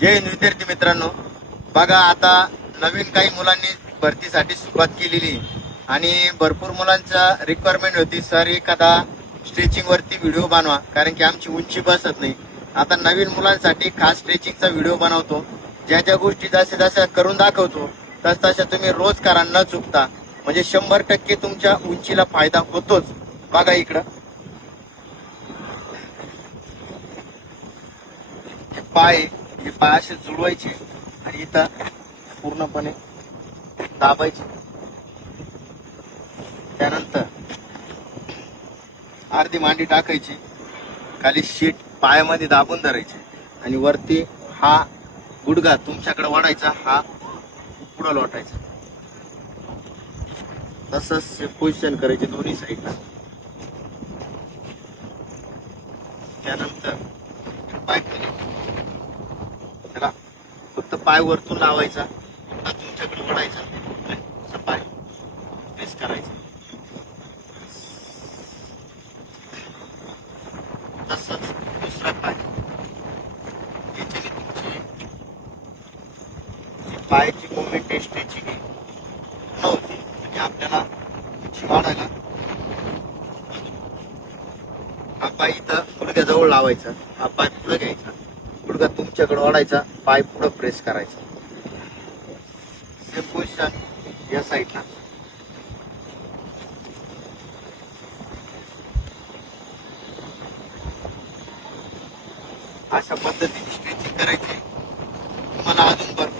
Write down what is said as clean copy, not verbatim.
जय हिंद विद्यार्थी मित्रांनो, बघा आता नवीन काही मुलांनी भरतीसाठी सुरुवात केलेली आणि भरपूर मुलांचा रिक्वायरमेंट होती, सर एखादा स्ट्रेचिंग वरती व्हिडिओ बनवा, कारण की आमची उंची बसत नाही. आता नवीन मुलांसाठी खास स्ट्रेचिंगचा व्हिडिओ बनवतो, ज्या ज्या गोष्टी जशा जशा करून दाखवतो तशा तुम्ही रोज करा न चुकता, म्हणजे 100% तुमच्या उंचीला फायदा होतोच. बघा इकडं हे पाय असे जुळवायचे आणि इथं पूर्णपणे दाबायचे. त्यानंतर अर्धी मांडी टाकायची, खाली शीट पायामध्ये दाबून धरायची आणि वरती हा गुडघा तुमच्याकडे वाढायचा, हा पुढं लोटायचा. तसंच पोझिशन करायची दोन्ही साईडला. त्यानंतर पाय त्याला फक्त पाय वरतून लावायचा, हा तुमच्याकडे वळायचा आणि असा पाय प्रेस करायचा. तसंच दुसरा पाय, याच्याने तुमची पायाची मुवमेंट स्ट्रेचिंग नव्हती आणि आपल्याला उंची वाढायला हा पाय इथं गुडघ्याजवळ लावायचा, हा पाय पुढे घ्यायचा, गुडघा तुमच्याकडे वाढायचा, पाय पुढे प्रेस करायचा. सेम पोझिशन या साईडला. अशा पद्धतीने स्ट्रेचिंग करायची. तुम्हाला अजून भरपूर